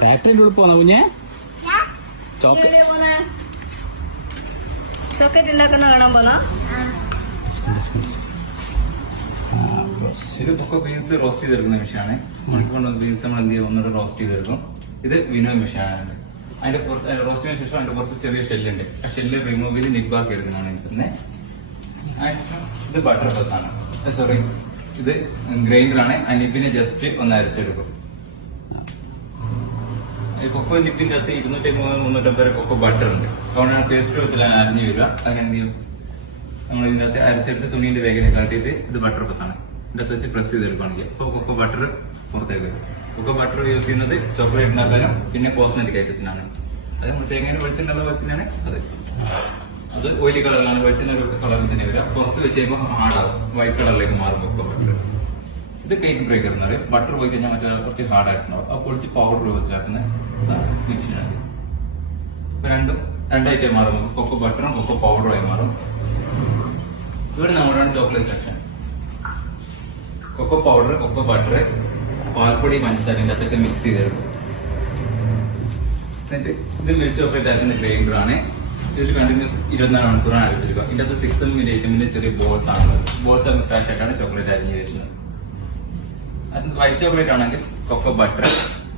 ഫാക്ടറിന്റെ ഉള്ളിൽ പോണ കുഞ്ഞെ ചോക്ലേറ്റ് ഉണ്ടാക്കുന്ന കാണാൻ പോന്നാ. ഇത് ഒക്കെ ബീൻസ് റോസ്റ്റ് ചെയ്തെടുക്കുന്ന മെഷീനാണ്. മണിക്കൂർ ബീൻസ് നമ്മൾ എന്ത് ചെയ്യും ഒന്നുകൂടെ റോസ്റ്റ് ചെയ്തെടുക്കും. ഇത് വിനോദ മെഷീനാണ്. അതിന്റെ പുറത്ത് റോസ്റ്റിന് ശേഷം അതിന്റെ പുറത്ത് ചെറിയ ഷെല്ലുണ്ട്. ആ ഷെല്ല് റിമൂവ് ചെയ്ത് നിബാക്കി എടുക്കുന്നതാണ് എടുക്കുന്നത്. അതിനുശേഷം ഇത് ബട്ടർ പ്രസ്സാണ്. സോറി, ഇത് ഗ്രൈൻഡറാണ്. ആ നിബിനെ ജസ്റ്റ് ഒന്ന് അരച്ചെടുക്കും. കൊക്കോ നിപ്പിന്റെ അകത്ത് 250-350 വരെ കൊക്കോ ബട്ടർ ഉണ്ട്. അതുകൊണ്ടാണ് ടേസ്റ്റ് വെച്ചിലാണ് അരിഞ്ഞു വരിക. അങ്ങനെ എന്ത് ചെയ്യും, നമ്മൾ ഇതിന്റെ അകത്ത് അരച്ചെടുത്ത് തുണീന്റെ വേഗം കാട്ടിയിട്ട് ഇത് ബട്ടർ പ്രസ്സാണ്. ഇതിന്റെ അകത്ത് വെച്ച് പ്രസ് ചെയ്തെടുക്കുകയാണെങ്കിൽ അപ്പോൾ കൊക്കോ ബട്ടർ പുറത്തേക്ക് വരും. കൊക്കോ ബട്ടർ യൂസ് ചെയ്യുന്നത് ചോക്ലേറ്റ് ഉണ്ടാക്കാനും പിന്നെ കോസ്മെറ്റിക് ഐറ്റത്തിനാണ്. അത് നമ്മൾ തേങ്ങയുടെ വെളിച്ചെണ്ണ വെളിച്ചെണ്ണയാണ് അത് ഓയിലി കളറിലാണ്. വെളിച്ചെണ്ണ കളറിൽ തന്നെ വരിക. പുറത്ത് വെച്ച് കഴിയുമ്പോൾ ഹാർഡാവും, വൈറ്റ് കളറിലേക്ക് മാറും കൊക്കോ ബട്ടർ. ഇത് കേക്ക് ബ്രേക്കർ എന്ന് പറയും. ബട്ടർ പോയി കഴിഞ്ഞാൽ മറ്റേ കുറച്ച് ഹാർഡായിട്ടുണ്ടാവും. അപ്പോൾ പൊടിച്ച് പൗഡർ രൂപത്തിലാക്കുന്ന മിക്സിനാണ്. ഇപ്പൊ രണ്ട് ഐറ്റം മാറും. കൊക്കോ ബട്ടറും കൊക്കോ പൗഡറുമായി മാറും. ഇവിടെ നമ്മുടെ chocolate section. Cocoa powder, cocoa butter, പാൽപ്പൊടി, പഞ്ചസാരൻ്റെ അതൊക്കെ മിക്സ് ചെയ്തെടുക്കും. എന്നിട്ട് ഇത് മിൽക്ക് ചോക്ലേറ്റ് ആക്കുന്ന ഗ്രൈൻഡറാണ്. ഇതിൽ കണ്ടിന്യൂസ് 24 മണിക്കൂറാണ് അടിച്ചെടുക്കുക. ഇതിന്റെ അകത്ത് 6 mm ഐറ്റമിന്റെ ചെറിയ ബോൾസ് ആണുള്ളത്. ബോൾസ് അറ്റാച്ച് ആയിട്ടാണ് ചോക്ലേറ്റ് അരിഞ്ഞ് വരുന്നത്. വൈറ്റ് ചോക്ലേറ്റ് ആണെങ്കിൽ കൊക്കോ ബട്ടർ,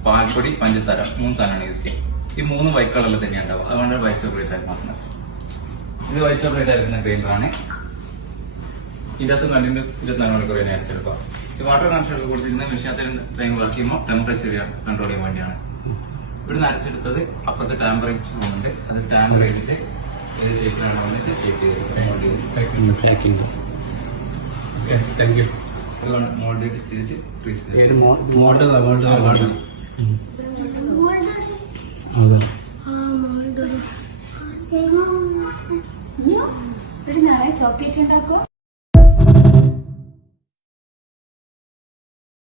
പാൽപ്പൊടി, പഞ്ചസാര 3 സാധനമാണ് യൂസ് ചെയ്യുക. ഈ 3 വൈറ്റ് കളറിൽ തന്നെയാണ് ഉണ്ടാവും. അതുകൊണ്ടാണ് വൈറ്റ് ചോക്ലേറ്റ് ആയി മാറുന്നത്. ഇത് വൈറ്റ് ചോക്ലേറ്റ് ആയിരിക്കുന്ന ഗ്രൈൻഡറാണ്. ഇതിന്റെ അകത്ത് കണ്ടിന്യൂസ് 24 മണിക്കൂർ തന്നെ അടിച്ചെടുക്കുക. ഈ വാട്ടർ കണക്ഷൻ കൊടുത്തിരുന്ന മെഷീനത്തിൽ ടൈം വർക്ക് ചെയ്യുമ്പോൾ ടെമ്പറേച്ചർ കൺട്രോൾ ചെയ്യാൻ വേണ്ടിയാണ്. ഇവിടെ നിന്ന് അരച്ചെടുത്തത് അപ്പുറത്തെ ടാമ്പറേച്ചർ ഉണ്ട്. അത് ടാമ്പർ ചെയ്തിട്ട് ഏത് ഷേപ്പിലാണ് വന്നിട്ട് ഷേപ്പ് ചെയ്ത് താങ്ക് യു. മോൾഡ് ചെയ്തിട്ട് ചോക്ലേറ്റ് ഉണ്ടാക്കോ?